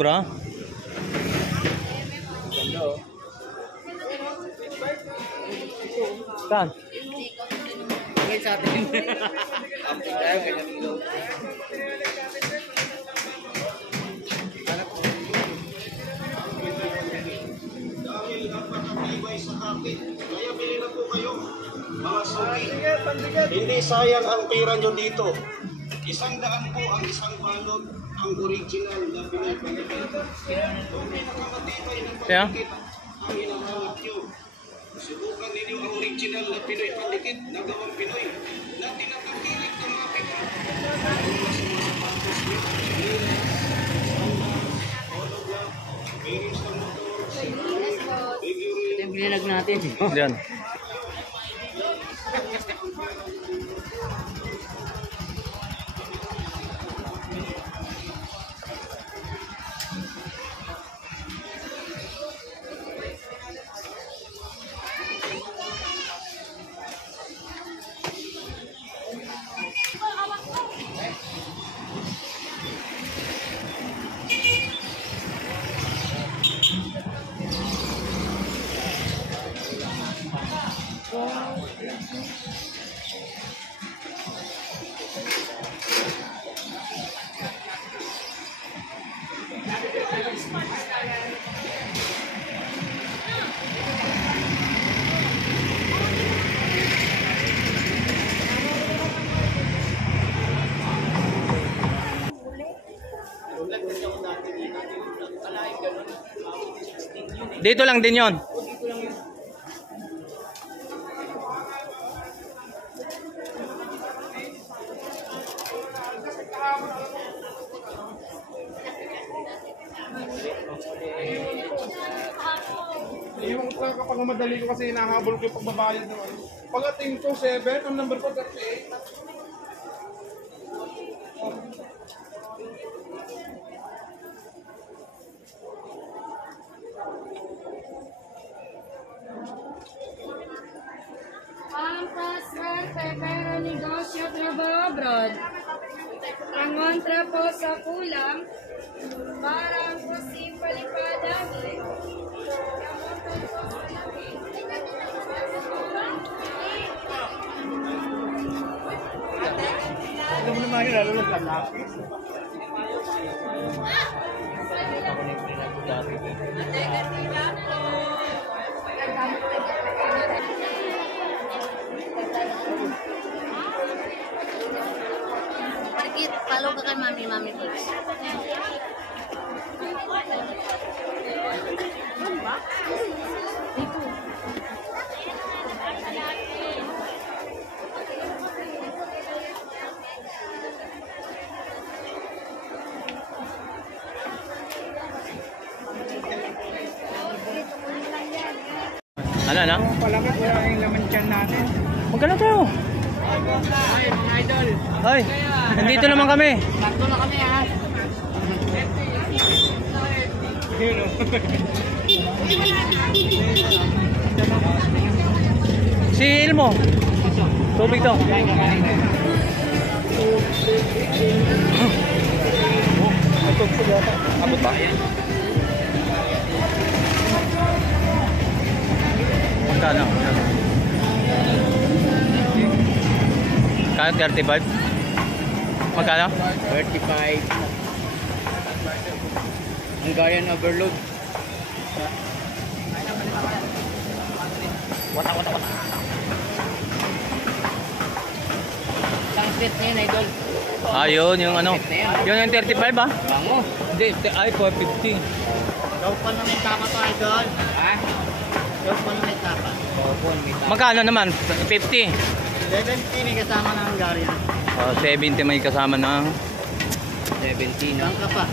sobra. Saan? Ngayon sa atin. Mga suki, hindi sayang ang pera nyo dito. 100 po ang isang balot, ang original na pinagpagkakit. Kung pinakamatibay ng pagkakit ang hinahanap nyo, subukan ninyo ang original na Pinoy pandikit na gawang Pinoy na tinatangkilik ng mga Pinoy. Kung mas masapatos nyo, bearings ng motor, Ito yung binilag natin. Diyan. Dito lang din yon. Yung kapag madali ko kasi hinahabol ko yung pagbabayad naman. Pagating ko 7, ang number ko 38. Ang paswal pero negosyo trabaho abroad. Ang kontra po sa kulang, parang posing palipadan. Alam mo naman yun, lalo lang lalaki. Marikit, follow ka kay Mami Foods. Ano na? Palakit wala yung laman dyan natin. Magkano tayo? Ay, mga idol. Hoy, nandito naman kami. Sakto na kami ha. Si Ilmo. Tubig to. Abot ba? Magkano? Kaya 35? Magkano? 35. Ang gaya ng overload. Wata. Isang set na yun, idol. Ayun, yung ano. Yun yung 35 ah? Bango. Hindi, ay 450. Daw pa na may tapa to, idol. Ha? Daw pa na may tapa. Opo, may tapa. Magkano naman? 50. 70 may kasama ng Hungarian. Oh, 70 may kasama na. 70 na. Saan ka pa?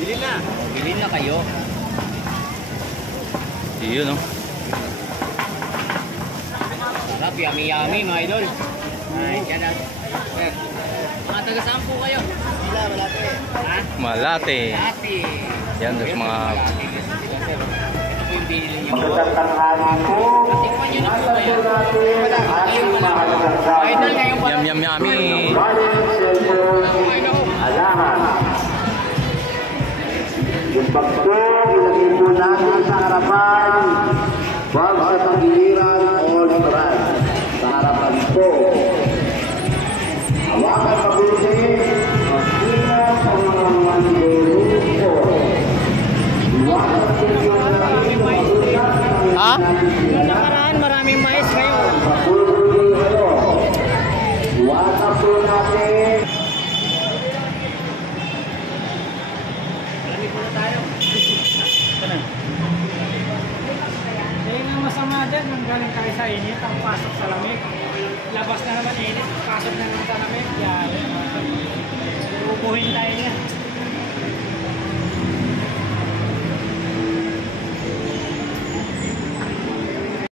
Bili na. Bili na kayo. Yun oh. Sarap, yummy mga idol. Ay, yan na. Sir, mga taga saan po kayo? Malate. Ha? Malate. Malate. Yan, dos mga... Ito po yung binili nyo. Magandang tanghali po. Tikman nyo na po kayo. Ngayon pa lang. Idol, ngayon pa lang. Yummy. Alahan. Yung Pag po, ilagay po natin sa harapan. Huwag sa tagiliran o likuran. Sa harapan po. Hawakan mabuti. Mag-ingat sa mga manluluto. Iwasan po yung natin mabulat. Ha? Yung nakaraan, maraming mais ngayon. Patuloy kayo. Iwasan po natin. Kaya nga masama dyan, nang galing tayo sa init, ang pasok sa lamig. Labas na naman init, pasok na naman sa lamig. Yan.